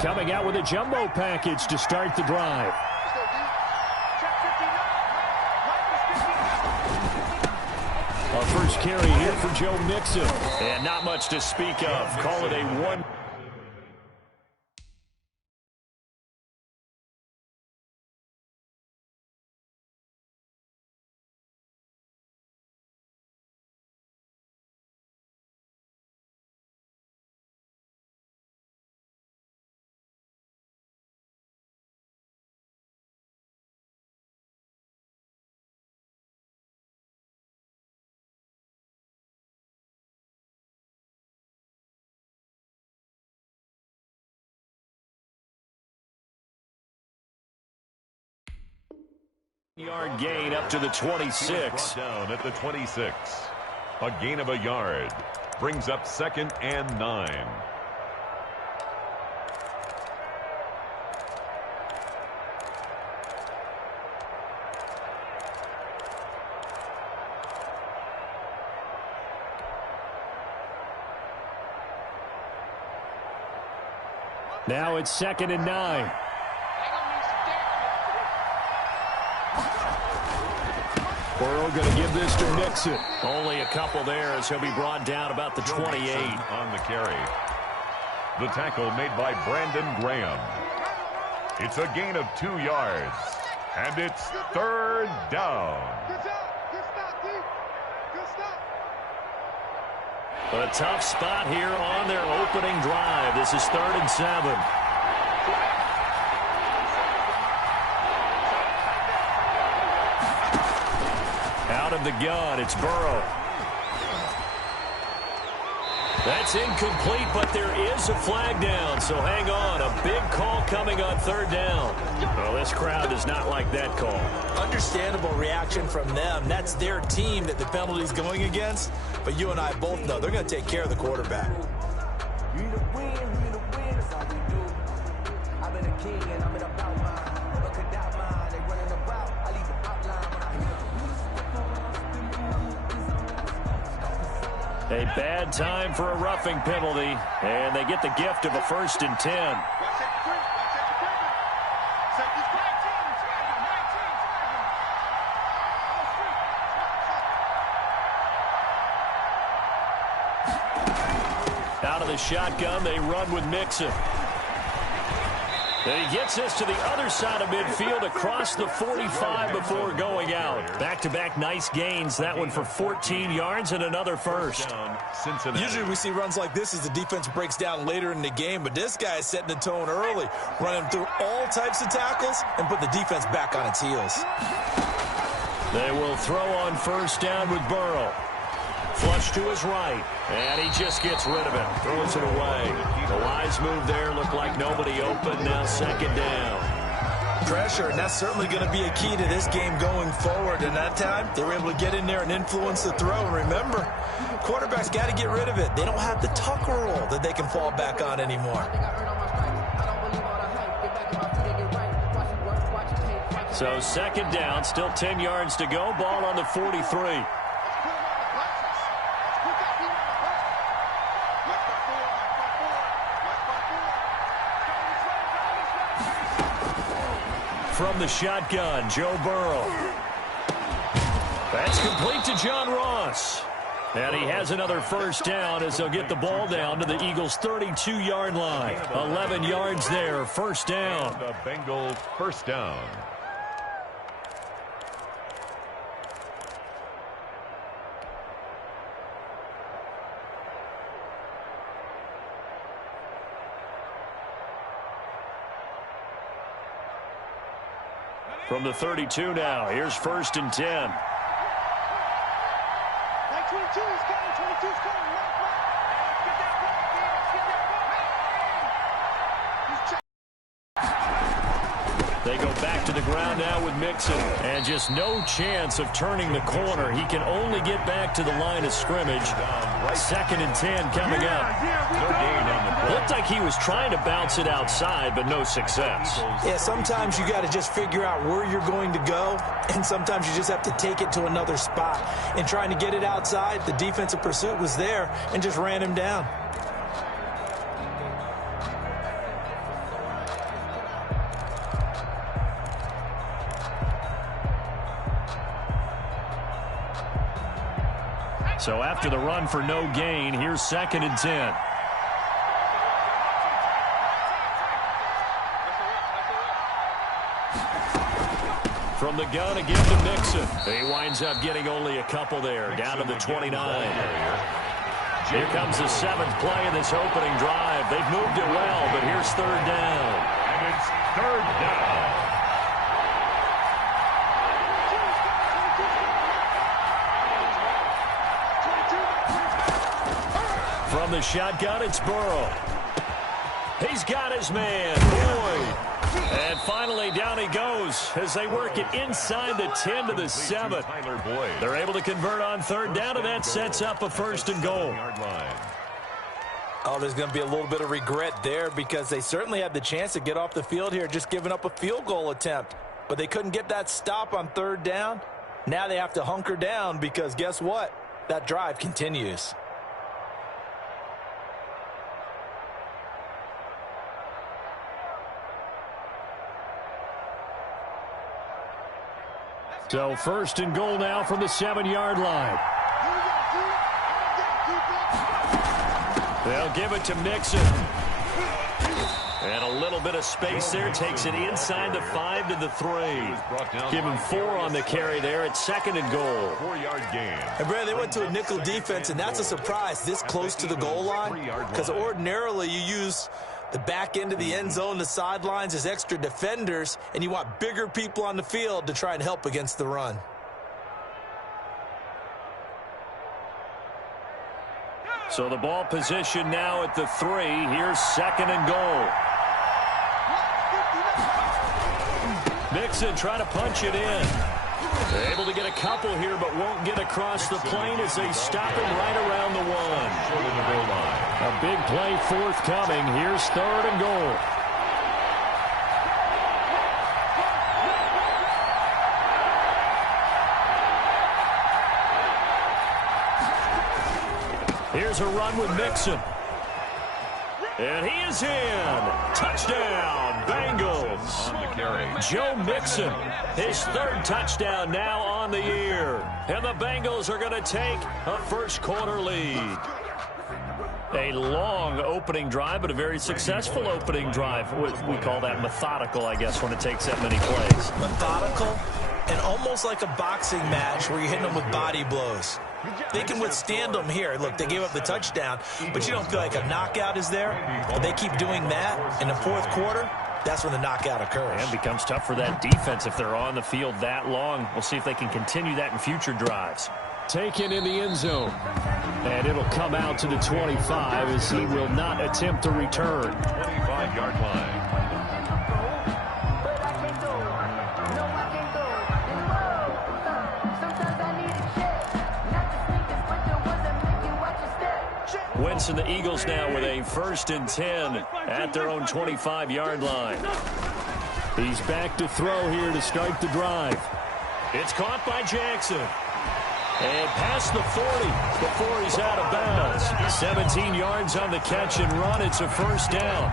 coming out with a jumbo package to start the drive. Our first carry here for Joe Mixon. And not much to speak of. Call it a one. Yard gain up to the 26. Down at the 26. A gain of a yard. Brings up 2nd and 9. Now it's 2nd and 9. Burrow going to give this to Mixon. Only a couple there as he'll be brought down about the 28. On the carry. The tackle made by Brandon Graham. It's a gain of 2 yards. And it's 3rd down. A tough spot here on their opening drive. This is 3rd and 7. Out of the gun, it's Burrow. That's incomplete, but there is a flag down, so hang on. A big call coming on 3rd down. Well, this crowd does not like that call. Understandable reaction from them. That's their team that the penalty's going against, but you and I both know they're going to take care of the quarterback. A bad time for a roughing penalty, and they get the gift of a 1st and 10. Out of the shotgun, they run with Mixon. And he gets this to the other side of midfield across the 45 before going out. Back-to-back nice gains. That one for 14 yards and another 1st. Usually we see runs like this as the defense breaks down later in the game, but this guy is setting the tone early, running through all types of tackles and put the defense back on its heels. They will throw on 1st down with Burrow. Flush to his right, and he just gets rid of it. Throws it away. The wise move there. Looked like nobody open. Now 2nd down. Pressure, and that's certainly going to be a key to this game going forward. And that time, they were able to get in there and influence the throw. And remember, quarterbacks got to get rid of it. They don't have the Tucker roll that they can fall back on anymore. So 2nd down, still 10 yards to go. Ball on the 43. From the shotgun, Joe Burrow. That's complete to John Ross. And he has another 1st down as they'll get the ball down to the Eagles' 32-yard line. 11 yards there, 1st down. The Bengals 1st down. From the 32 now, here's 1st and 10. They go back to the ground now with Mixon. And just no chance of turning the corner. He can only get back to the line of scrimmage. 2nd and 10 coming up. No gain on the play. Looked like he was trying to bounce it outside, but no success. Yeah, sometimes you got to just figure out where you're going to go, and sometimes you just have to take it to another spot. And trying to get it outside, the defensive pursuit was there and just ran him down. So after the run for no gain, here's 2nd and 10. From the gun again to Mixon. He winds up getting only a couple there, down to the 29. Here comes the 7th play of this opening drive. They've moved it well, but here's 3rd down. And it's 3rd down. From the shotgun, it's Burrow. He's got his man, Boyd. And finally, down he goes as they work it inside the 10 to the 7. They're able to convert on 3rd down, and that sets up a 1st and goal. Oh, there's going to be a little bit of regret there because they certainly had the chance to get off the field here, just giving up a field goal attempt. But they couldn't get that stop on 3rd down. Now they have to hunker down because guess what? That drive continues. So 1st and goal now from the 7-yard line. They'll give it to Mixon. And a little bit of space there. Takes it inside the 5 to the 3. Give him 4 on the carry there at 2nd and goal. 4-yard gain. And Brad, they went to a nickel defense, and that's a surprise this close to the goal line. Because ordinarily you use the back end of the end zone, the sidelines as extra defenders, and you want bigger people on the field to try and help against the run. So the ball position now at the 3. Here's 2nd and goal. Mixon trying to punch it in. They're able to get a couple here, but won't get across the plane as they stop him right around the 1. A big play forthcoming. Here's 3rd and goal. Here's a run with Mixon. And he is in. Touchdown, Bengals. On the carry. Joe Mixon, his 3rd touchdown now on the year. And the Bengals are going to take a first-quarter lead. A long opening drive, but a very successful opening drive. We call that methodical, I guess, when it takes that many plays. Methodical and almost like a boxing match where you're hitting them with body blows. They can withstand them here. Look, they gave up the touchdown, but you don't feel like a knockout is there. But they keep doing that in the 4th quarter. That's when the knockout occurs. And becomes tough for that defense if they're on the field that long. We'll see if they can continue that in future drives. Taken in the end zone. And it'll come out to the 25 as he will not attempt to return. 25-yard line. Wentz and the Eagles now with a 1st and 10 at their own 25-yard line. He's back to throw here to start the drive. It's caught by Jackson. And past the 40 before he's out of bounds. 17 yards on the catch and run. It's a 1st down.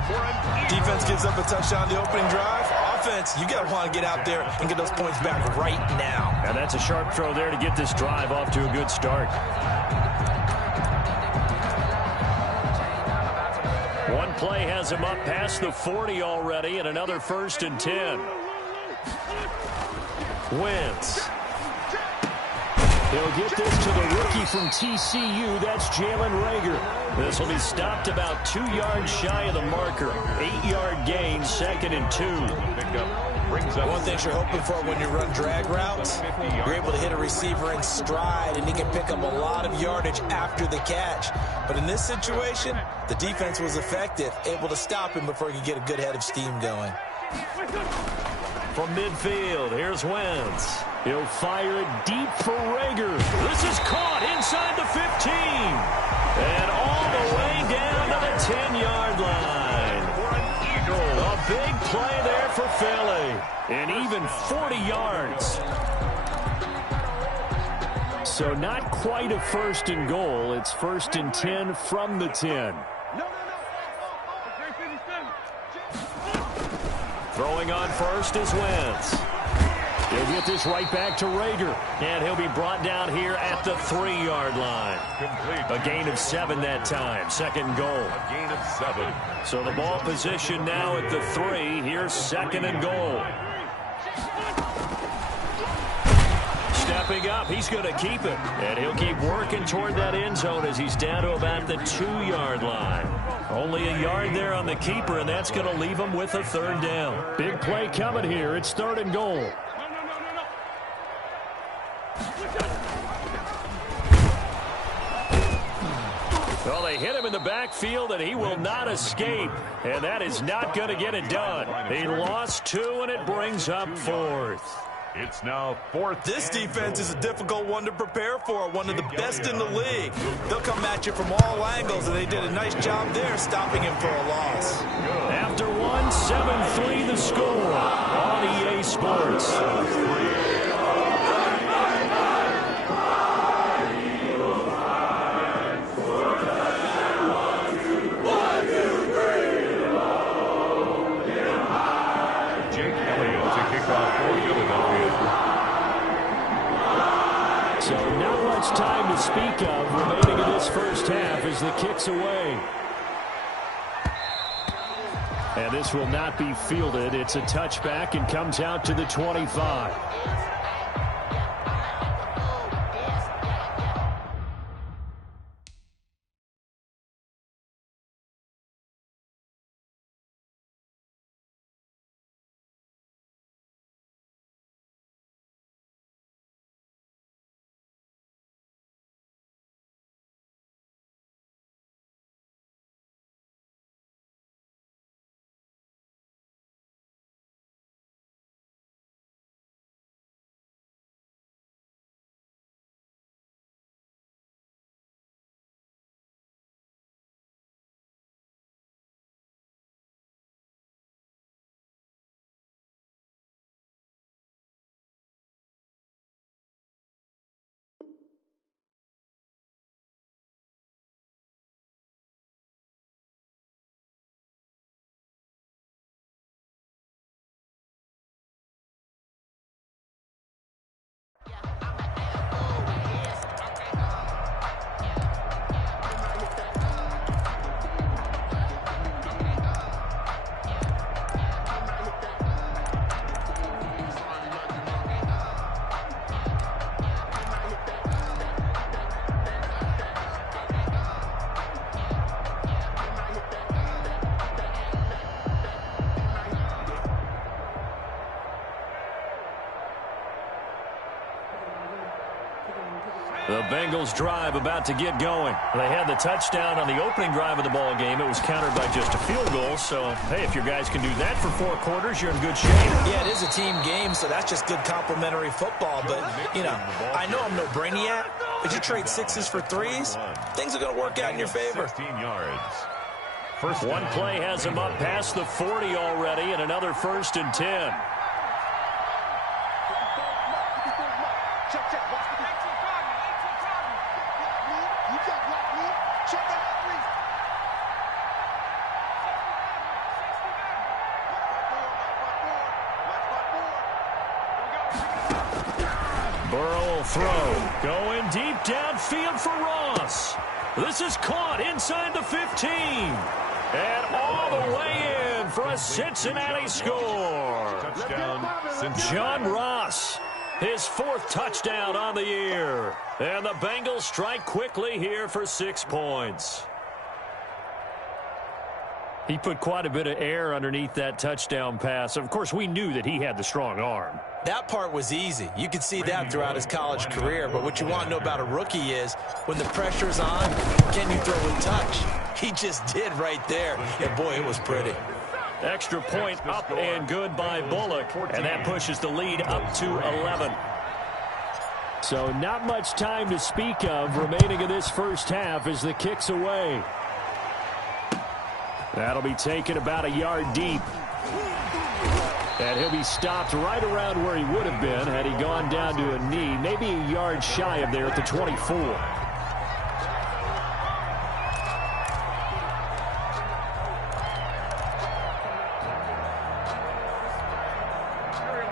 Defense gives up a touchdown the opening drive. Offense, you got to want to get out there and get those points back right now. And that's a sharp throw there to get this drive off to a good start. One play has him up past the 40 already, and another 1st and 10. Wentz. He'll get this to the rookie from TCU. That's Jalen Reagor. This will be stopped about 2 yards shy of the marker. 8-yard gain, 2nd and 2. One thing you're hoping for when you run drag routes, you're able to hit a receiver in stride, and he can pick up a lot of yardage after the catch. But in this situation, the defense was effective, able to stop him before he could get a good head of steam going. From midfield, here's Wentz. He'll fire it deep for Reagor. This is caught inside the 15. And all the way down to the 10-yard line. A big play there for Philly. And even 40 yards. So not quite a 1st and goal. It's 1st and 10 from the 10. Throwing on first is Wentz. He'll get this right back to Rager. And he'll be brought down here at the 3-yard line. A gain of 7 that time. Second and goal. A gain of 7. So the ball position now at the 3. Here's second and goal. Stepping up, he's going to keep it. And he'll keep working toward that end zone as he's down to about the 2-yard line. Only a yard there on the keeper, and that's going to leave him with a third down. Big play coming here. It's third and goal. Well, they hit him in the backfield, and he will not escape. And that is not going to get it done. He lost 2, and it brings up 4th. It's now 4th. This defense is a difficult one to prepare for, one of the best in the league. They'll come at you from all angles, and they did a nice job there stopping him for a loss. After 1, 7-3 the score on EA Sports. Time to speak of remaining in this first half as the kick's away. And this will not be fielded. It's a touchback and comes out to the 25. The Bengals drive about to get going. They had the touchdown on the opening drive of the ball game. It was countered by just a field goal. So, hey, if your guys can do that for 4 quarters, you're in good shape. Yeah, it is a team game, so that's just good complimentary football. But, you know, I know I'm no brainiac, but you trade 6s for 3s, things are going to work out in your favor. 16 yards. One play has him up past the 40 already, and another 1st and 10. Burrow will throw. Going deep downfield for Ross. This is caught inside the 15. And all the way in for a Cincinnati score. Touchdown, Cincinnati. John Ross, his 4th touchdown on the year. And the Bengals strike quickly here for 6 points. He put quite a bit of air underneath that touchdown pass. Of course, we knew that he had the strong arm. That part was easy. You could see that throughout his college career. But what you want to know about a rookie is when the pressure's on, can you throw a touch? He just did right there. And, boy, it was pretty. Extra point up and good by Bullock. And that pushes the lead up to 11. So not much time to speak of remaining in this first half as the kick's away. That'll be taken about a yard deep. And he'll be stopped right around where he would have been had he gone down to a knee, maybe a yard shy of there at the 24.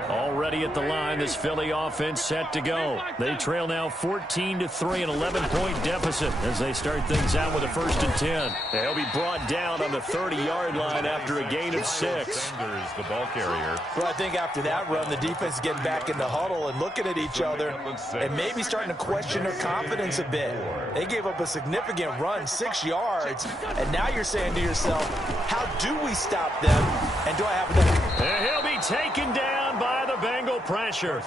Already at at the line. This Philly offense set to go. They trail now 14-3, an 11-point deficit as they start things out with a 1st and 10. They'll be brought down on the 30-yard line after a gain of 6. Sanders, the ball carrier. Well, I think after that run, the defense is getting back in the huddle and looking at each other and maybe starting to question their confidence a bit. They gave up a significant run, 6 yards, and now you're saying to yourself, how do we stop them, and do I have enough? And he'll be taken down by the Bengal pressure.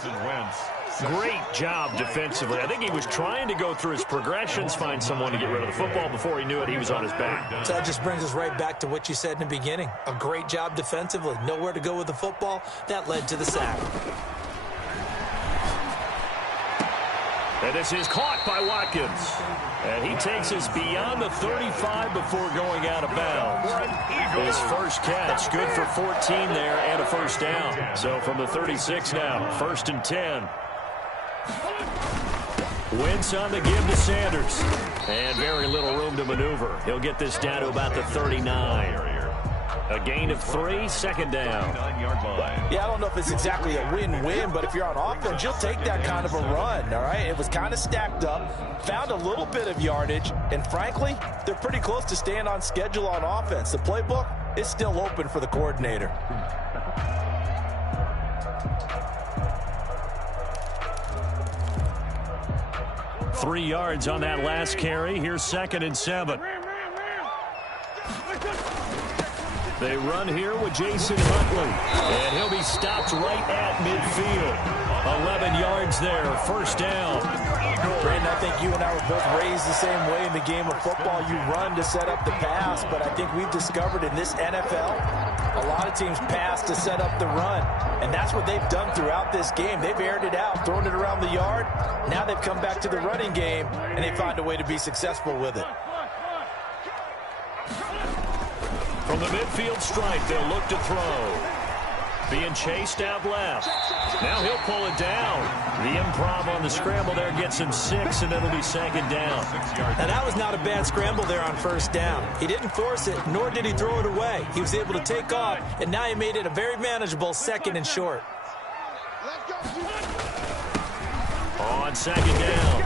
Great job defensively. I think he was trying to go through his progressions, find someone to get rid of the football. Before he knew it, he was on his back. So that just brings us right back to what you said in the beginning. A great job defensively. Nowhere to go with the football. That led to the sack. And this is caught by Watkins. And he takes us beyond the 35 before going out of bounds. His first catch, good for 14 there and a 1st down. So from the 36 now, 1st and 10. Wentz on the give to Sanders. And very little room to maneuver. He'll get this down to about the 39. A gain of 3, 2nd down. Yeah, I don't know if it's exactly a win-win, but if you're on offense, you'll take that kind of a run, all right? It was kind of stacked up, found a little bit of yardage, and frankly, they're pretty close to staying on schedule on offense. The playbook is still open for the coordinator. Three yards on that last carry. Here's 2nd and 7. They run here with Jason Huntley, and he'll be stopped right at midfield. 11 yards there, 1st down. Brandon, I think you and I were both raised the same way in the game of football. You run to set up the pass, but I think we've discovered in this NFL, a lot of teams pass to set up the run, and that's what they've done throughout this game. They've aired it out, thrown it around the yard. Now they've come back to the running game, and they find a way to be successful with it. From the midfield stripe, they'll look to throw. Being chased out left. Now he'll pull it down. The improv on the scramble there gets him 6, and it'll be 2nd down. Now, that was not a bad scramble there on 1st down. He didn't force it, nor did he throw it away. He was able to take off, and now he made it a very manageable 2nd and short. On 2nd down,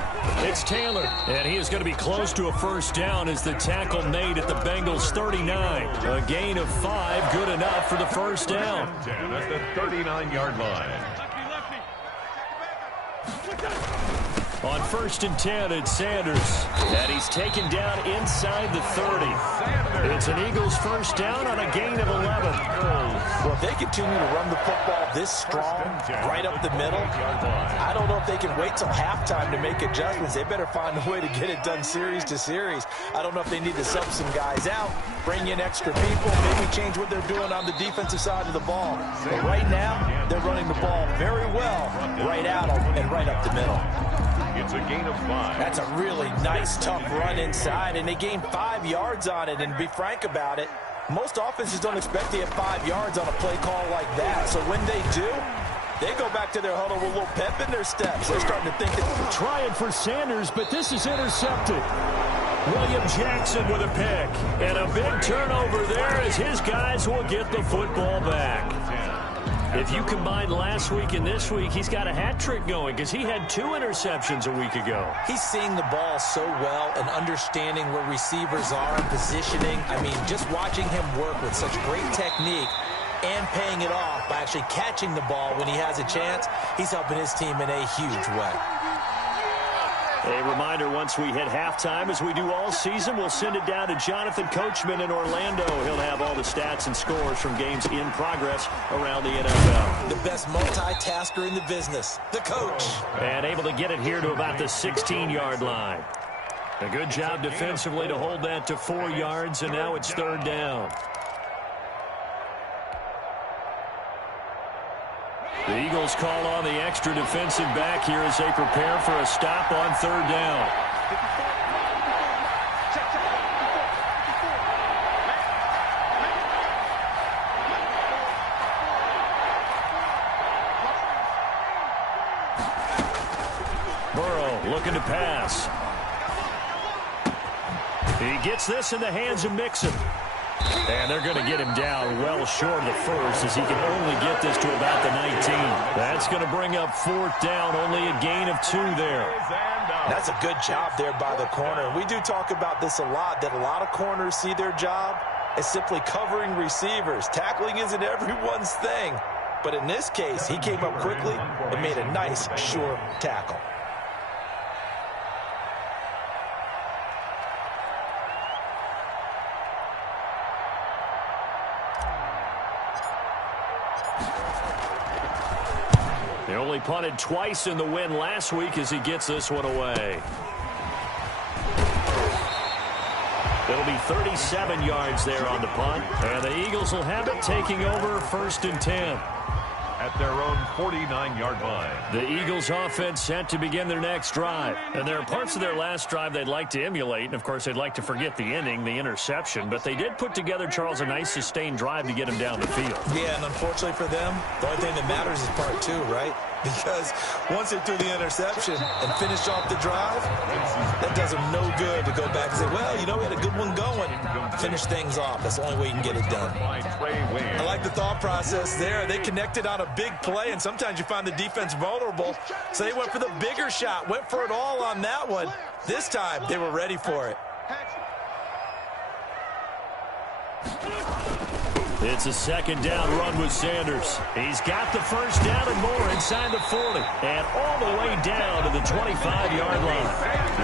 it's Taylor, and he is going to be close to a 1st down as the tackle made at the Bengals 39. A gain of 5, good enough for the 1st down. At the 39-yard line. On 1st and 10, it's Sanders, and he's taken down inside the 30. It's an Eagles 1st down on a gain of 11. Well, if they continue to run the football this strong, right up the middle, I don't know if they can wait till halftime to make adjustments. They better find a way to get it done series to series. I don't know if they need to sub some guys out, bring in extra people, maybe change what they're doing on the defensive side of the ball. But right now, they're running the ball very well right out and right up the middle. It's a gain of 5. That's a really nice, tough run inside, and they gained 5 yards on it. And to be frank about it, most offenses don't expect to get 5 yards on a play call like that. So when they do, they go back to their huddle with a little pep in their steps. They're starting to think that. Trying for Sanders, but this is intercepted. William Jackson with a pick. And a big turnover there as his guys will get the football back. If you combine last week and this week, he's got a hat trick going because he had 2 interceptions a week ago. He's seeing the ball so well and understanding where receivers are and positioning. I mean, just watching him work with such great technique and paying it off by actually catching the ball when he has a chance, he's helping his team in a huge way. A reminder, once we hit halftime, as we do all season, we'll send it down to Jonathan Coachman in Orlando. He'll have all the stats and scores from games in progress around the NFL. The best multitasker in the business, the coach. And able to get it here to about the 16-yard line. A good job defensively to hold that to 4 yards, and now it's 3rd down. The Eagles call on the extra defensive back here as they prepare for a stop on 3rd down. Burrow looking to pass. He gets this in the hands of Mixon. And they're going to get him down well short of the first as he can only get this to about the 19. That's going to bring up 4th down, only a gain of 2 there. That's a good job there by the corner. We do talk about this a lot, that a lot of corners see their job as simply covering receivers. Tackling isn't everyone's thing. But in this case, he came up quickly and made a nice, sure tackle. They only punted twice in the win last week as he gets this one away. It'll be 37 yards there on the punt. And the Eagles will have it, taking over 1st and 10. At their own 49-yard line. The Eagles offense set to begin their next drive. And there are parts of their last drive they'd like to emulate. And, of course, they'd like to forget the ending, the interception. But they did put together, Charles, a nice sustained drive to get him down the field. Yeah, and unfortunately for them, the only thing that matters is part 2, right? Because once they threw the interception and finished off the drive, that does them no good to go back and say, well, you know, we had a good one going. Finish things off. That's the only way you can get it done. I like the thought process there. They connected on a big play, and sometimes you find the defense vulnerable. So they went for the bigger shot, went for it all on that one. This time, they were ready for it. It's a 2nd down run with Sanders. He's got the 1st down and more inside the 40. And all the way down to the 25-yard line.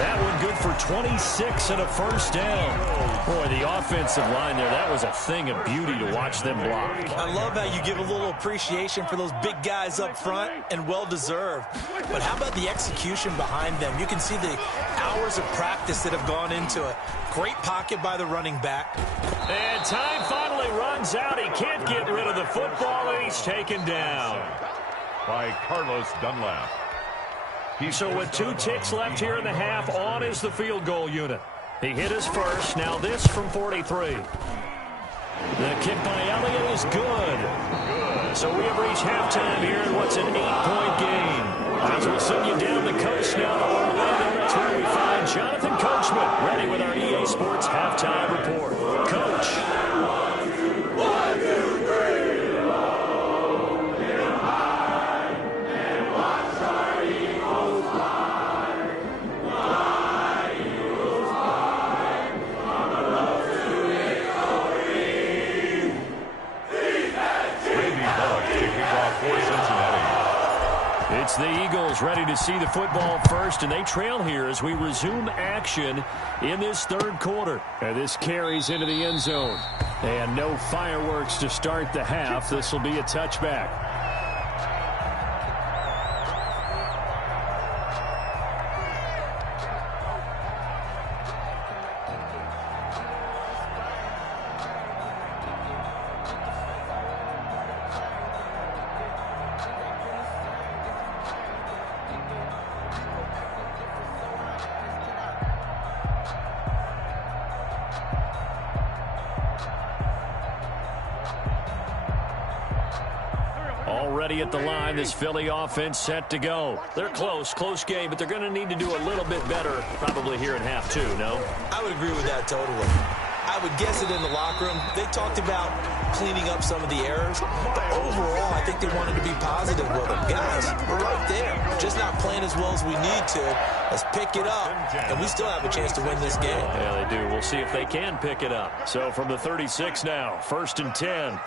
That one good for 26 and a 1st down. Boy, the offensive line there, that was a thing of beauty to watch them block. I love how you give a little appreciation for those big guys up front, and well-deserved. But how about the execution behind them? You can see the hours of practice that have gone into it. Great pocket by the running back. And time finally runs out. He can't get rid of the football, and he's taken down by Carlos Dunlap. So with 2 ticks left here in the half, on is the field goal unit. He hit his first. Now this from 43. The kick by Elliott is good. So we have reached halftime here in what's an 8-point game. As we'll send you down the coast now to Orlando. That's where we find Jonathan Coachman, ready with our EA Sports halftime report. Coach. 1, 2, 3. And watch our Eagles fly. Fly, Eagles fly. On the road to victory. Randy Bullock kicking off for Cincinnati. It's the Eagles ready to see the football first, and they trail here as we resume action in this 3rd quarter. And this carries into the end zone. And no fireworks to start the half. This will be a touchback. Already at the line, this Philly offense set to go. They're close game, but they're going to need to do a little bit better probably here in half 2, no? I would agree with that totally. I would guess it in the locker room. They talked about cleaning up some of the errors, but overall, I think they wanted to be positive with them. Guys, we're right there. Just not playing as well as we need to. Let's pick it up, and we still have a chance to win this game. Yeah, they do. We'll see if they can pick it up. So from the 36 now, 1st and 10.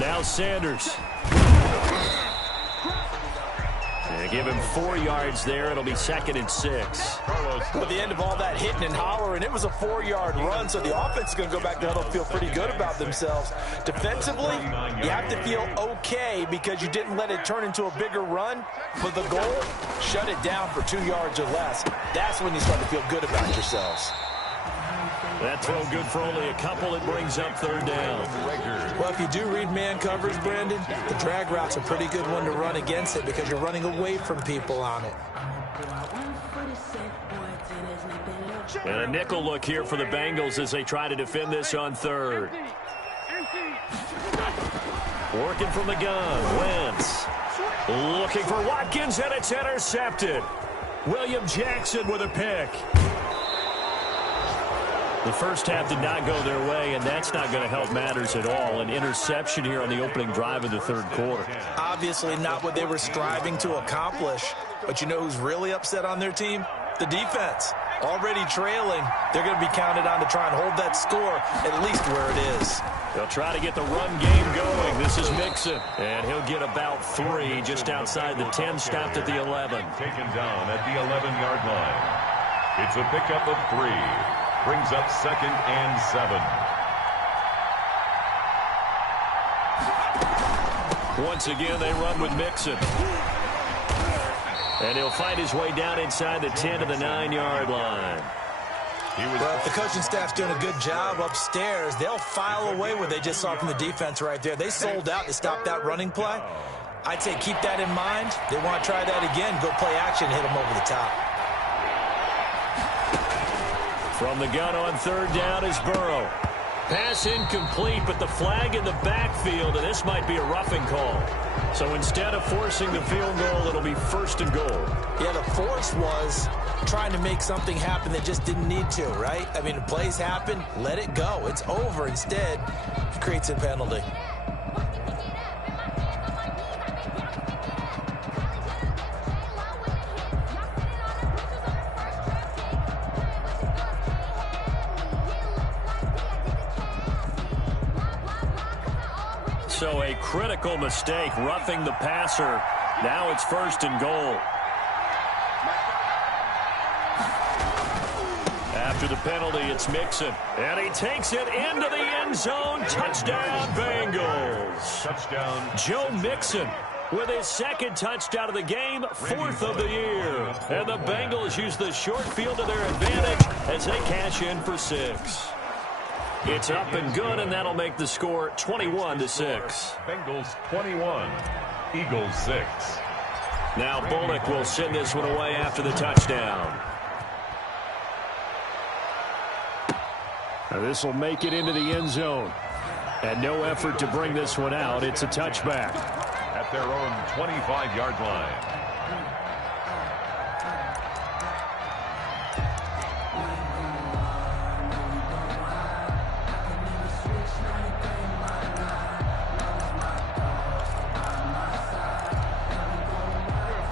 Now Sanders. They give him 4 yards there. It'll be 2nd and 6. At the end of all that hitting and hollering, it was a 4-yard run, so the offense is going to go back there and feel pretty good about themselves. Defensively, you have to feel okay because you didn't let it turn into a bigger run, but the goal, shut it down for 2 yards or less. That's when you start to feel good about yourselves. That throw good for only a couple. It brings up 3rd down. Well, if you do read man coverage, Brandon, the drag route's a pretty good one to run against it because you're running away from people on it. And a nickel look here for the Bengals as they try to defend this on 3rd. Working from the gun, Wentz. Looking for Watkins, and it's intercepted. William Jackson with a pick. The first half did not go their way, and that's not going to help matters at all. An interception here on the opening drive of the third quarter. Obviously not what they were striving to accomplish. But you know who's really upset on their team? The defense. Already trailing. They're going to be counted on to try and hold that score at least where it is. They'll try to get the run game going. This is Mixon, and he'll get about 3 just outside the 10, stopped at the 11. Taken down at the 11-yard line. It's a pickup of 3. Brings up 2nd and 7. Once again, they run with Mixon. And he'll find his way down inside the 10 to the 9-yard line. Well, if the coaching staff's doing a good job upstairs, they'll file away what they just saw from the defense right there. They sold out to stop that running play. I'd say keep that in mind. They want to try that again. Go play action, hit them over the top. From the gun on 3rd down is Burrow. Pass incomplete, but the flag in the backfield, and this might be a roughing call. So instead of forcing the field goal, it'll be 1st and goal. Yeah, the force was trying to make something happen that just didn't need to, right? I mean, the plays happen, let it go. It's over. Instead, it creates a penalty. So a critical mistake, roughing the passer. Now it's 1st and goal. After the penalty, it's Mixon. And he takes it into the end zone. Touchdown, Bengals. Touchdown. Joe Mixon with his 2nd touchdown of the game, 4th of the year. And the Bengals use the short field to their advantage as they cash in for 6. It's up and good, and that'll make the score 21-6. Bengals 21, Eagles 6. Now Bullock will send this one away after the touchdown. Now this will make it into the end zone. And no effort to bring this one out. It's a touchback. At their own 25-yard line.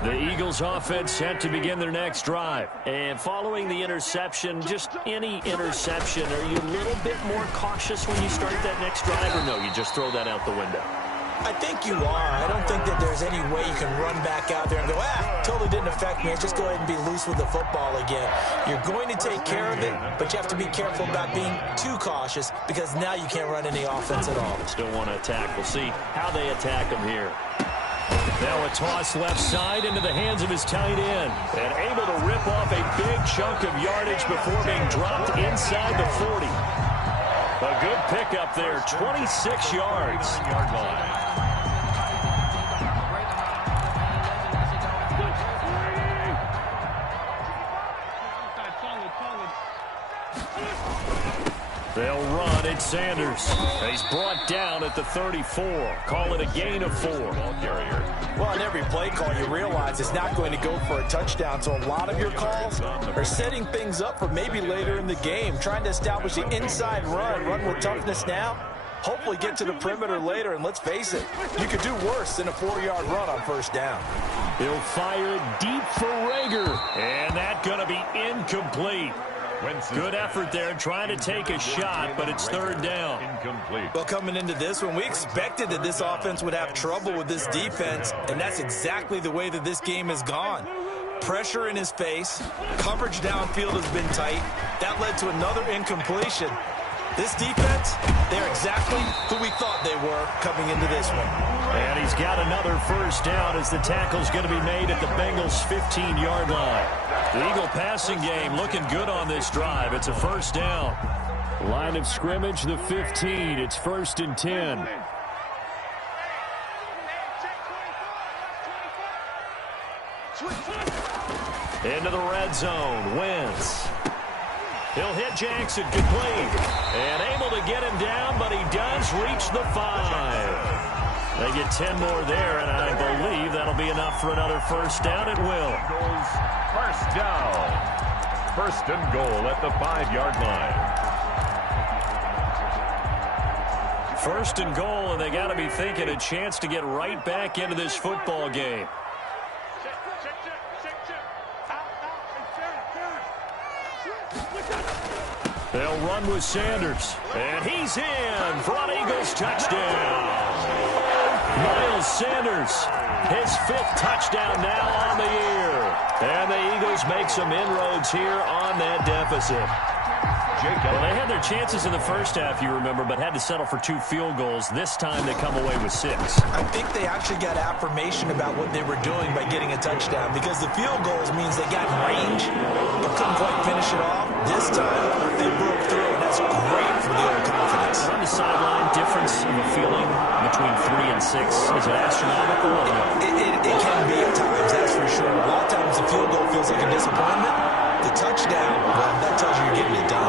The Eagles offense set to begin their next drive. And following the interception, just any interception, are you a little bit more cautious when you start that next drive, or no, you just throw that out the window? I think you are. I don't think that there's any way you can run back out there and go, totally didn't affect me. Let's just go ahead and be loose with the football again. You're going to take care of it, but you have to be careful about being too cautious because now you can't run any offense at all. Still want to attack. We'll see how they attack them here. Now a toss left side into the hands of his tight end. And able to rip off a big chunk of yardage before being dropped inside the 40. A good pickup there, 26 yards. Yard line. They'll run. It's Sanders. He's brought down at the 34. Call it a gain of 4. Ball carrier. Well, on every play call, you realize it's not going to go for a touchdown. So a lot of your calls are setting things up for maybe later in the game, trying to establish the inside run with toughness now. Hopefully get to the perimeter later, and let's face it, you could do worse than a 4-yard run on 1st down. He'll fire it deep for Rager, and that's going to be incomplete. Good effort there, trying to take a shot, but it's 3rd down. Incomplete. Well, coming into this one, we expected that this offense would have trouble with this defense, and that's exactly the way that this game has gone. Pressure in his face, coverage downfield has been tight. That led to another incompletion. This defense, they're exactly who we thought they were coming into this one. And he's got another 1st down as the tackle's going to be made at the Bengals' 15-yard line. The Eagle passing game looking good on this drive. It's a 1st down. Line of scrimmage, the 15. It's 1st and 10. Into the red zone. Wentz. He'll hit Jackson, complete. And able to get him down, but he does reach the 5. They get 10 more there, and I believe that'll be enough for another 1st down. It will. First down. 1st and goal at the 5-yard line. First and goal, and they got to be thinking a chance to get right back into this football game. They'll run with Sanders, and he's in for an Eagles touchdown. Miles Sanders, his 5th touchdown now on the year. And the Eagles make some inroads here on that deficit. Well, they had their chances in the first half, you remember, but had to settle for 2 field goals. This time they come away with 6. I think they actually got affirmation about what they were doing by getting a touchdown, because the field goals means they got range but couldn't quite finish it off. This time they broke through, and that's great for the old confidence. On the sideline, difference of a feeling between 3 and 6. Is it astronomical or no? It can be at times, that's for sure. A lot of times the field goal feels like a disappointment. The touchdown, well, that tells you you're getting it done.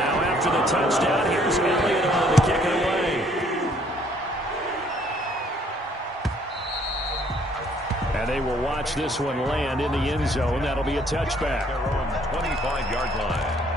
Now after the touchdown, here's Elliott on to kick it away. And they will watch this one land in the end zone. That'll be a touchback. Their own 25-yard line.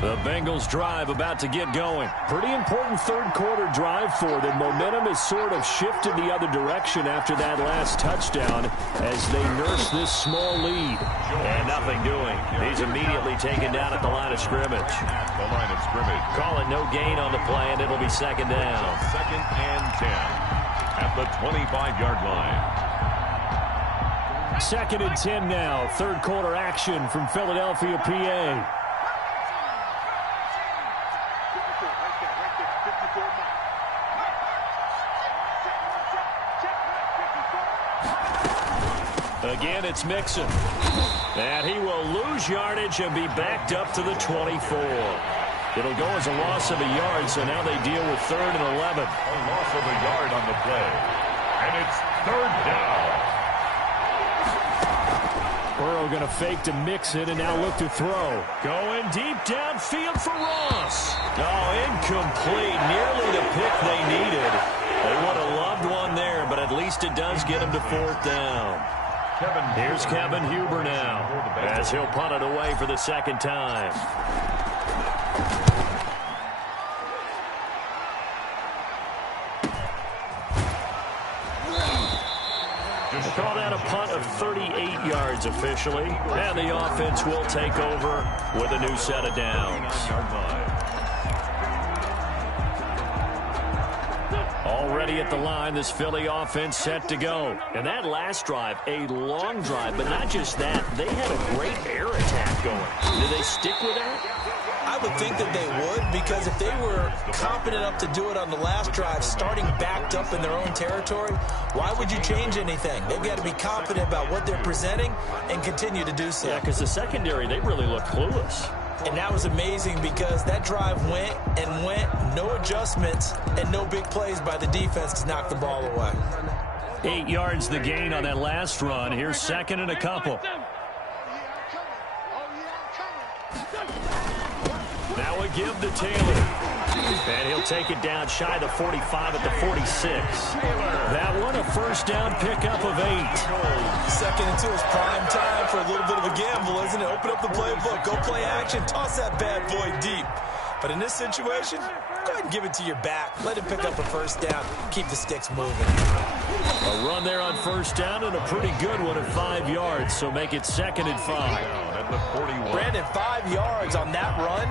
The Bengals drive about to get going. Pretty important third quarter drive for them. Momentum has sort of shifted the other direction after that last touchdown as they nurse this small lead. And nothing doing. He's immediately taken down at the line of scrimmage. The line of scrimmage. Call it no gain on the play, and it'll be second down. 2nd and 10 at the 25-yard line. 2nd and 10 now. Third quarter action from Philadelphia, PA. Again, it's Mixon. And he will lose yardage and be backed up to the 24. It'll go as a loss of a yard, so now they deal with 3rd and 11. A loss of a yard on the play. And it's 3rd down. Burrow going to fake to Mixon and now look to throw. Going deep downfield for Ross. Oh, incomplete. Nearly the pick they needed. They would have loved one there, but at least it does get them to 4th down. Here's Kevin Huber now as he'll punt it away for the 2nd time. They call that a punt of 38 yards officially, and the offense will take over with a new set of downs. Already at the line, this Philly offense set to go. And that last drive, a long drive, but not just that. They had a great air attack going. Did they stick with that? I would think that they would, because if they were confident enough to do it on the last drive, starting backed up in their own territory, why would you change anything? They've got to be confident about what they're presenting and continue to do so. Yeah, because the secondary, they really look clueless. And that was amazing because that drive went and went, no adjustments, and no big plays by the defense to knock the ball away. 8 yards the gain on that last run. Here's 2nd and a couple. Now a give to Taylor. And he'll take it down shy of the 45 at the 46. That one a first down pickup of 8. 2nd and 2 is prime time for a little bit of a gamble, isn't it? Open up the playbook, go play action, toss that bad boy deep. But in this situation, go ahead and give it to your back. Let him pick up a first down. Keep the sticks moving. A run there on first down and a pretty good one at 5 yards, so make it 2nd and 5. At the 41. Brandon, 5 yards on that run.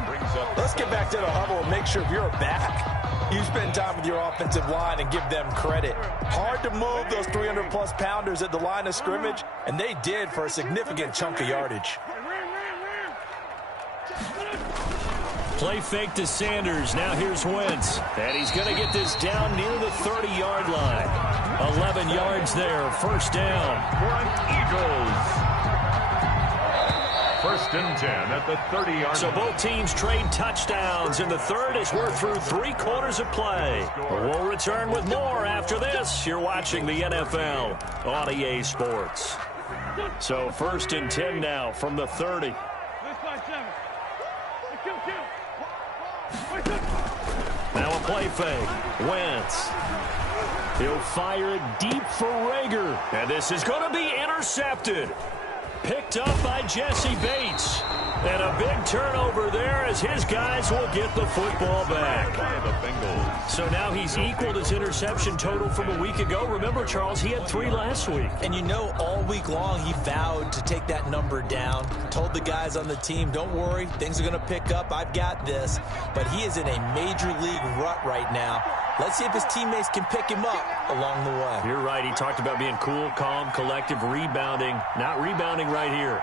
Let's get back to the huddle and make sure if you're back, you spend time with your offensive line and give them credit. Hard to move those 300-plus pounders at the line of scrimmage, and they did for a significant chunk of yardage. Play fake to Sanders. Now here's Wentz. And he's going to get this down near the 30-yard line. 11 yards there. First down. Eagles. 1st and 10 at the 30-yard line. So both teams trade touchdowns in the third as we're through 3 quarters of play. We'll return with more after this. You're watching the NFL on EA Sports. So 1st and 10 now from the 30. Now a play fake. Wentz. He'll fire it deep for Rager. And this is going to be intercepted. Picked up by Jesse Bates. And a big turnover there as his guys will get the football back. So now he's equaled his interception total from a week ago. Remember, Charles, he had 3 last week. And you know, all week long he vowed to take that number down. Told the guys on the team, don't worry, things are going to pick up. I've got this. But he is in a major league rut right now. Let's see if his teammates can pick him up along the way. You're right. He talked about being cool, calm, collective, rebounding. Not rebounding right here.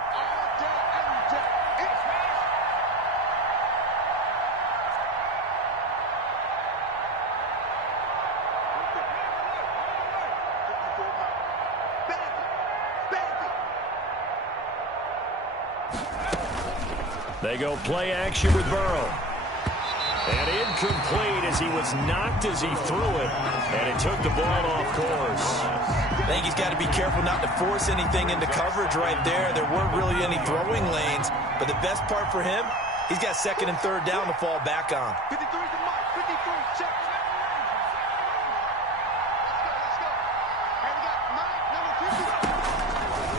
They go play action with Burrow. And incomplete as he was knocked as he threw it. And it took the ball off course. I think he's got to be careful not to force anything into coverage right there. There weren't really any throwing lanes. But the best part for him, he's got 2nd and 3rd down to fall back on. 53 to Mike. 53, check.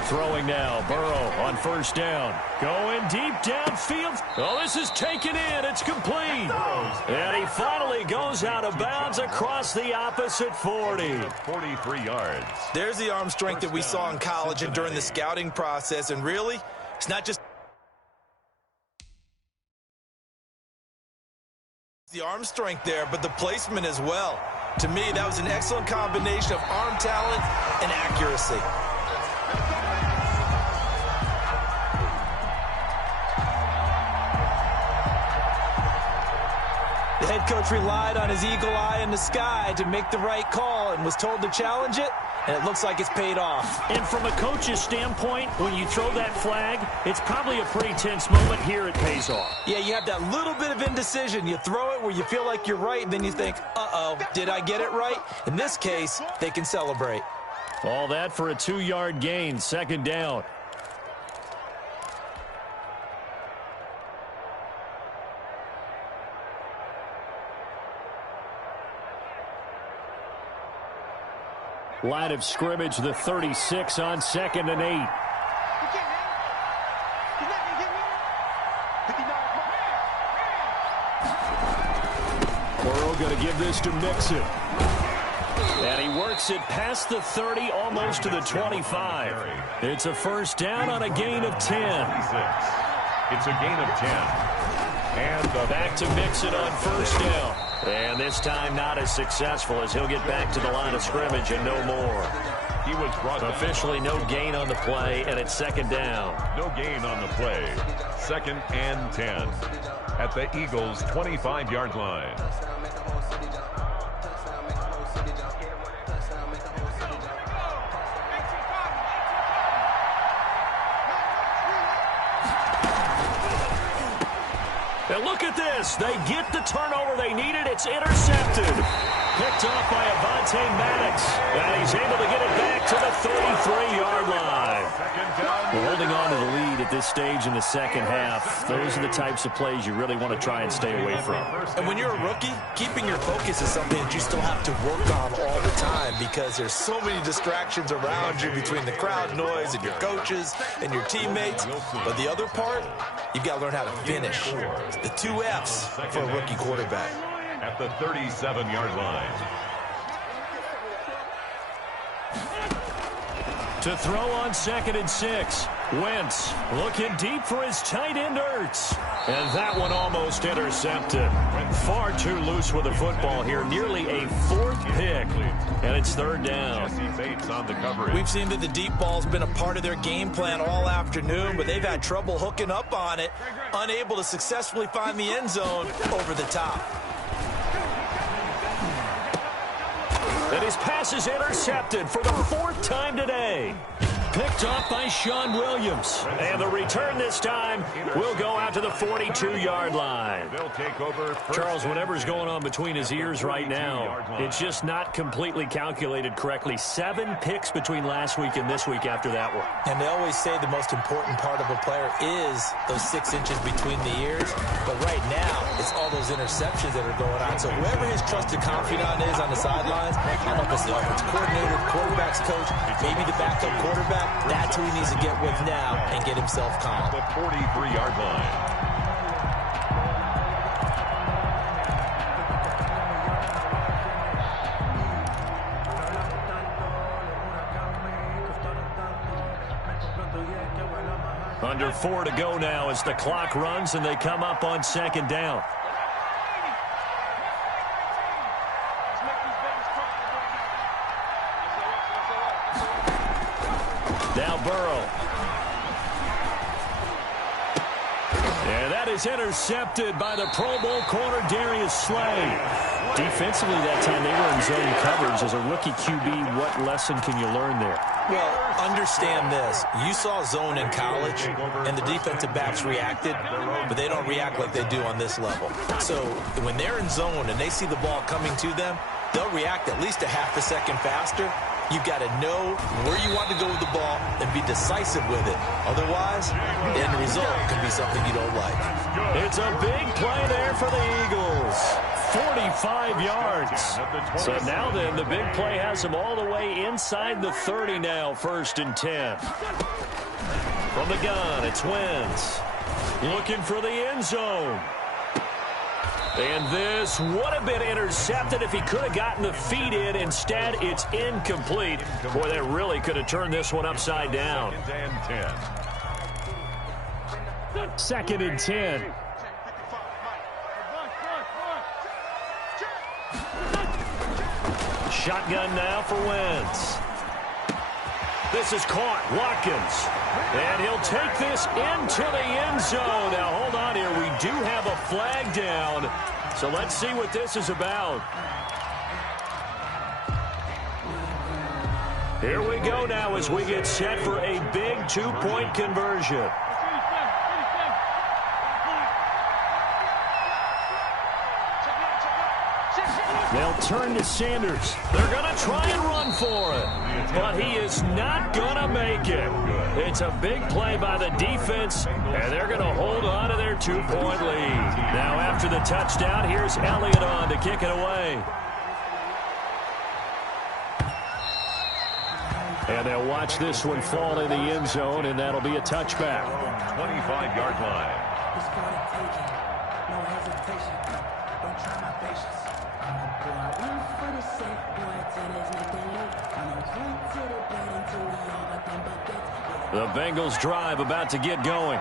Throwing now, Burrow on 1st down. Going deep downfield. Oh, this is taken in. It's complete. And he finally goes out of bounds across the opposite 40. 43 yards. There's the arm strength that we saw in college and during the scouting process. And really, it's not just the arm strength there, but the placement as well. To me, that was an excellent combination of arm talent and accuracy. The head coach relied on his eagle eye in the sky to make the right call and was told to challenge it, and it looks like it's paid off. And from a coach's standpoint, when you throw that flag, it's probably a pretty tense moment. Here it pays off. Yeah, you have that little bit of indecision. You throw it where you feel like you're right, and then you think, uh-oh, did I get it right? In this case, they can celebrate. All that for a 2-yard gain, 2nd down. Line of scrimmage, the 36 on 2nd and 8. Burrow going to give this to Mixon. And he works it past the 30, almost to the 25. It's a 1st down on a gain of 10. It's a gain of 10. And back to Mixon on 1st down. And this time not as successful as he'll get back to the line of scrimmage and no more. He was brought officially no gain on the play, and it's 2nd down. No gain on the play. 2nd and 10 at the Eagles' 25-yard line. And look at this. They get the turnover they needed. It's intercepted. Picked off by Avonte Maddox. And he's able to get it back to the 33-yard line. We're holding on to the lead at this stage in the 2nd half. Those are the types of plays you really want to try and stay away from. And when you're a rookie, keeping your focus is something that you still have to work on all the time because there's so many distractions around you between the crowd noise and your coaches and your teammates. But the other part, you've got to learn how to finish. The 2 F's for a rookie quarterback. At the 37-yard line. To throw on 2nd and 6. Wentz looking deep for his tight end Ertz. And that one almost intercepted. Far too loose with the football here. Nearly a 4th pick. And it's 3rd down. Jesse Bates on the coverage. We've seen that the deep ball's been a part of their game plan all afternoon, but they've had trouble hooking up on it, unable to successfully find the end zone over the top. And his pass is intercepted for the 4th time today. Picked off by Sean Williams. And the return this time will go out to the 42-yard line. They'll take over. Charles, whatever's going on between his ears right now, it's just not completely calculated correctly. 7 picks between last week and this week after that one. And they always say the most important part of a player is those 6 inches between the ears. But right now, it's all those interceptions that are going on. So whoever his trusted confidant is on the sidelines, I don't know if it's the offensive coordinator, the quarterback's coach, maybe the backup quarterback, that's who he needs to get with now and get himself calm. The 43-yard line. Under 4 to go now as the clock runs and they come up on 2nd down. Now Burrow. And that is intercepted by the Pro Bowl corner Darius Slay. Defensively that time they were in zone coverage. As a rookie QB, what lesson can you learn there? Well, understand this. You saw zone in college, and the defensive backs reacted, but they don't react like they do on this level. So when they're in zone and they see the ball coming to them, they'll react at least a half a second faster. You've got to know where you want to go with the ball and be decisive with it. Otherwise, the end result can be something you don't like. It's a big play there for the Eagles. 45 yards. So now then, the big play has them all the way inside the 30 now, 1st and 10. From the gun, it's Wentz. Looking for the end zone. And this would have been intercepted if he could have gotten the feet in. Instead, it's incomplete. Boy, that really could have turned this one upside down. 2nd and 10. Shotgun now for Wentz. This is caught. Watkins. And he'll take this into the end zone. Now, hold on here. We do have a flag down. So let's see what this is about. Here we go now as we get set for a big 2-point conversion. They'll turn to Sanders. They're going to try and run for it. But he is not going to make it. It's a big play by the defense, and they're going to hold on to their 2-point lead. Now after the touchdown, here's Elliott on to kick it away. And they'll watch this one fall in the end zone, and that'll be a touchback. 25-yard line. The Bengals drive about to get going.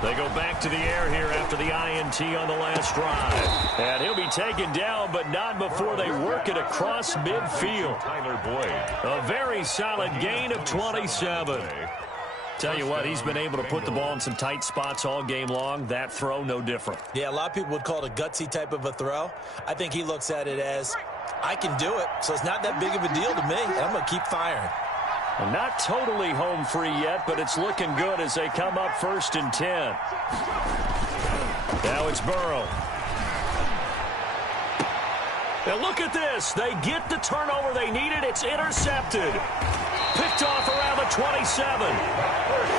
They go back to the air here after the INT on the last drive. And he'll be taken down, but not before they work it across midfield. Tyler Boyd. A very solid gain of 27. Tell you what, he's been able to put the ball in some tight spots all game long. That throw, no different. Yeah, a lot of people would call it a gutsy type of a throw. I think he looks at it as, I can do it, so it's not that big of a deal to me, and I'm going to keep firing. Well, not totally home free yet, but it's looking good as they come up 1st and 10. Now it's Burrow. Now look at this. They get the turnover they needed. It's intercepted. Picked off around the 27.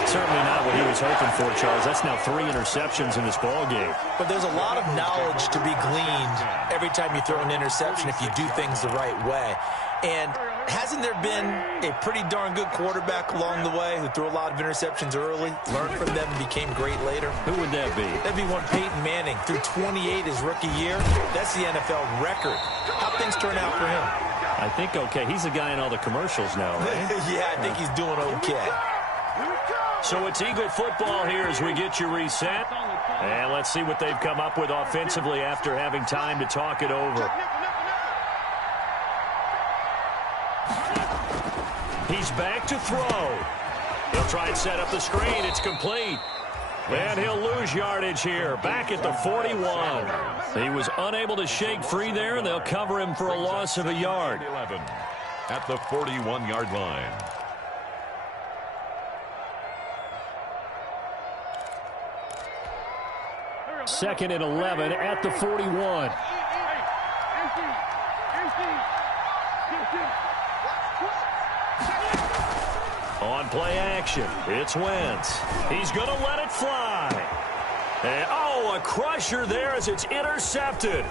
Certainly not what he was hoping for, Charles. That's now 3 interceptions in this ball game. But there's a lot of knowledge to be gleaned every time you throw an interception if you do things the right way. And hasn't there been a pretty darn good quarterback along the way who threw a lot of interceptions early, learned from them, and became great later? Who would that be? That'd be one Peyton Manning. Threw 28 his rookie year. That's the NFL record. How things turn out for him? I think okay. He's a guy in all the commercials now, right? Yeah, I think he's doing okay. So it's Eagle football here as we get you reset. And let's see what they've come up with offensively after having time to talk it over. He's back to throw. He'll try and set up the screen. It's complete. And he'll lose yardage here, back at the 41. He was unable to shake free there, and they'll cover him for a loss of a yard. 11 at the 41-yard line. Second and 11 at the 41. On play action, it's Wentz. He's going to let it fly. And, oh, a crusher there as it's intercepted.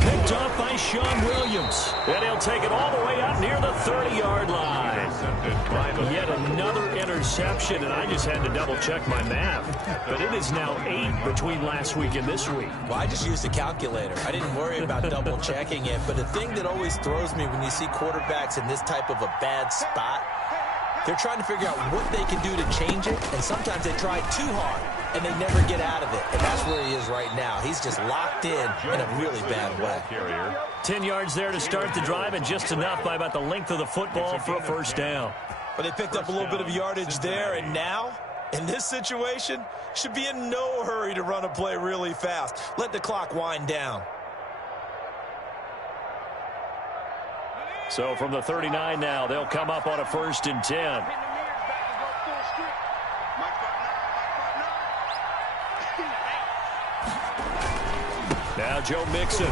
Picked up by Sean Williams. And he'll take it all the way up near the 30-yard line. Yet another interception, and I just had to double-check my math. But it is now 8 between last week and this week. Well, I just used a calculator. I didn't worry about double-checking it. But the thing that always throws me when you see quarterbacks in this type of a bad spot, they're trying to figure out what they can do to change it, and sometimes they try too hard, and they never get out of it. And that's where he is right now. He's just locked in a really bad way. 10 yards there to start the drive, and just enough by about the length of the football for a first down. But they picked up a little bit of yardage there, and now, in this situation, should be in no hurry to run a play really fast. Let the clock wind down. So from the 39 now, they'll come up on a 1st and 10. Now Joe Mixon.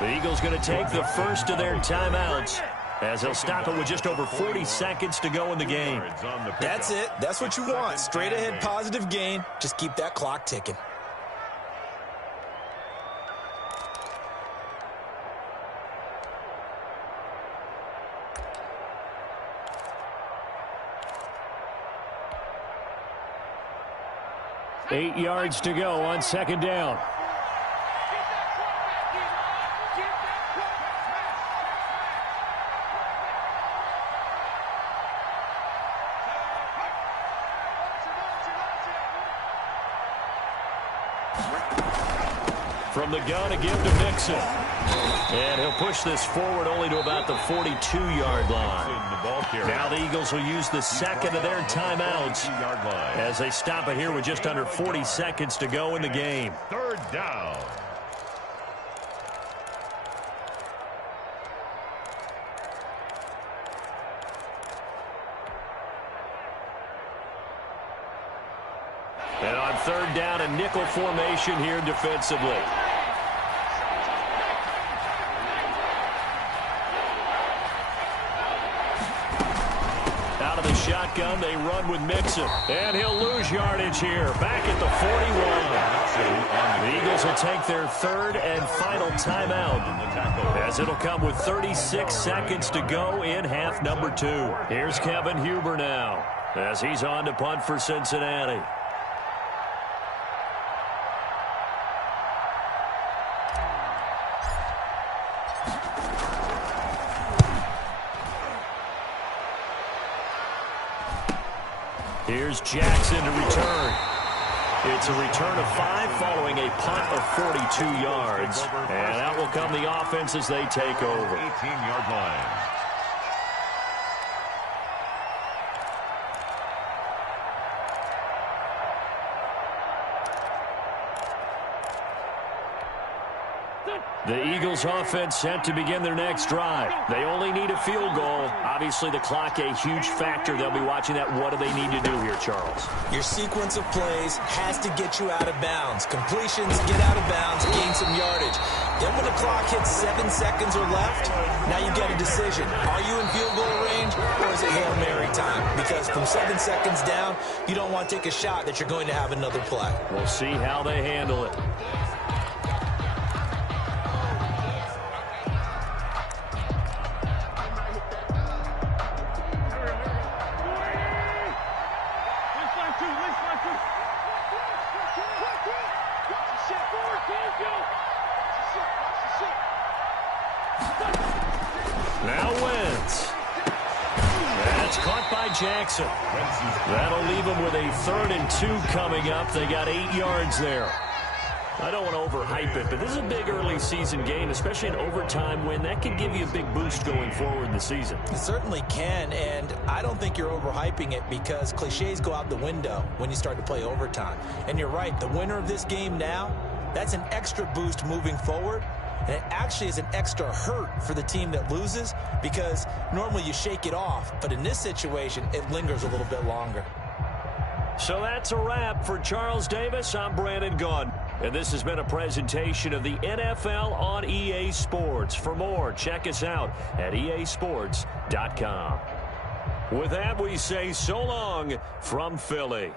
The Eagles going to take the first of their timeouts as they'll stop it with just over 40 seconds to go in the game. That's it. That's what you want. Straight ahead positive gain. Just keep that clock ticking. Eight yards to go on second down. From the gun again to Mixon. And he'll push this forward only to about the 42-yard line. Now the Eagles will use the second of their timeouts as they stop it here with just under 40 seconds to go in the game. Third down. And on third down, a nickel formation here defensively. Out of the shotgun, they run with Mixon. And he'll lose yardage here, back at the 41. The Eagles will take their third and final timeout, as it'll come with 36 seconds to go in half number 2. Here's Kevin Huber now, as he's on to punt for Cincinnati. Here's Jackson to return. It's a return of 5 following a punt of 42 yards. And out will come the offense as they take over. 18-yard line. The Eagles offense set to begin their next drive. They only need a field goal. Obviously, the clock a huge factor. They'll be watching that. What do they need to do here, Charles? Your sequence of plays has to get you out of bounds. Completions, get out of bounds, gain some yardage. Then when the clock hits 7 seconds or left, now you get a decision. Are you in field goal range, or is it Hail Mary time? Because from 7 seconds down, you don't want to take a shot that you're going to have another play. We'll see how they handle it. Now Wentz. That's caught by Jackson. That'll leave them with a 3rd and 2 coming up. They got 8 yards there. I don't want to overhype it, but this is a big early season game, especially an overtime win. That could give you a big boost going forward in the season. It certainly can, and I don't think you're overhyping it because cliches go out the window when you start to play overtime. And you're right, the winner of this game now, that's an extra boost moving forward. And it actually is an extra hurt for the team that loses because normally you shake it off. But in this situation, it lingers a little bit longer. So that's a wrap for Charles Davis. I'm Brandon Gaudin. And this has been a presentation of the NFL on EA Sports. For more, check us out at easports.com. With that, we say so long from Philly.